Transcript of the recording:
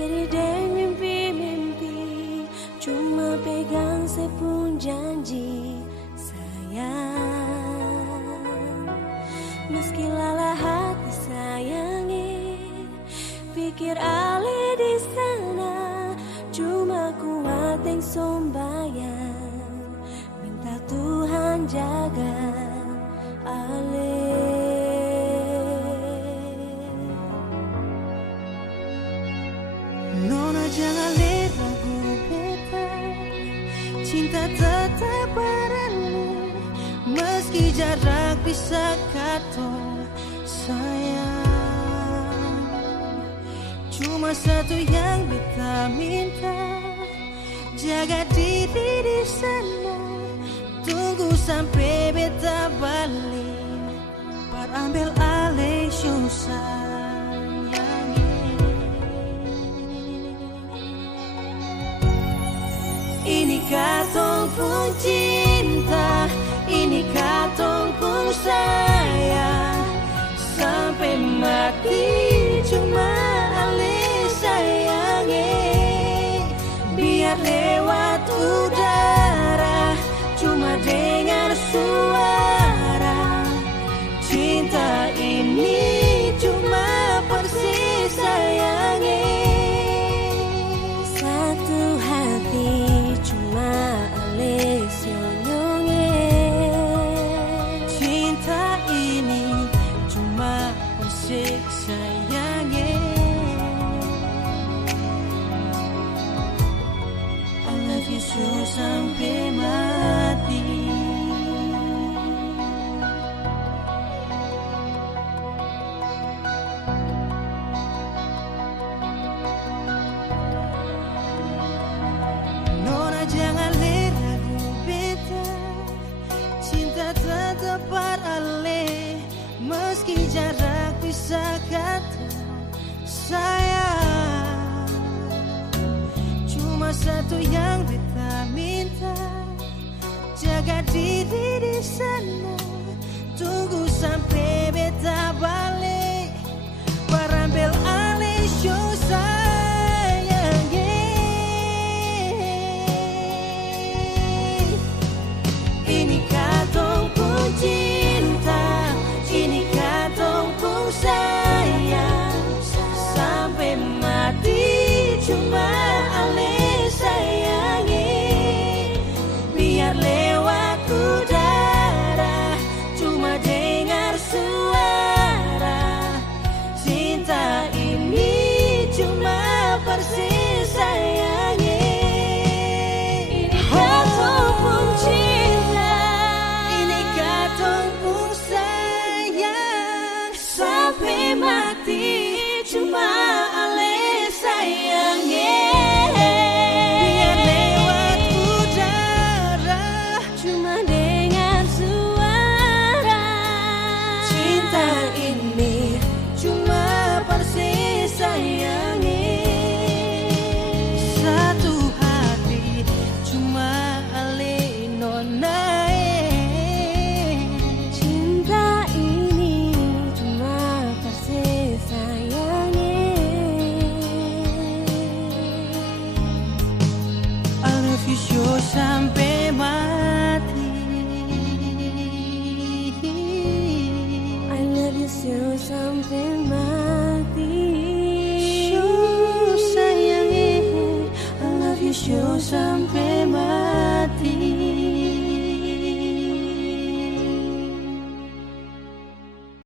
diri dan mimpi-mimpi, cuma pegang sepun janji sayang. Meski lelah hati sayangi, pikir alih di sana, cuma kuat yang sombayang, minta Tuhan jaga alih. Nona jangan ragu beta, cinta tetap beralih, meski jarak bisa katong sayang. Cuma satu yang beta minta, jaga diri di sana, tunggu sampai beta balik, ambil alih susah. Ini katong pun cinta, ini katong pun sayang, sampai mati cuma alih sayangi. Biar lewat udara, cuma dengar suara, cinta ini cuma persis sayangi. Satu hati cuma alih senyonge, cinta ini cuma persis sayangi. I love you so sampai mati. Nona jangan ragu beta, cinta tetap beralih, meski jarak bisa kata sayang. Cuma satu yang beta minta, jaga diri di sana, tunggu sampai beta balik, berambil alih susah. Ini katong pun cinta, ini katong pun sayang, sampai mati cuma alih sayangi. Biar lewat udara, cuma dengar suara, cinta ini cuma persis sayangi. Ini katong pun cinta, ini katong pun sayang, sampai mati cuma alih sayangi. Biar lewat udara, cuma dengar suara, cinta ini cuma persis sayangi. Satu hati cuma alih nona. cinta ini cuma persis sayangi. I love you so sampai mati. I love you so sampai mati. So sayangi, I love you so sampai mati.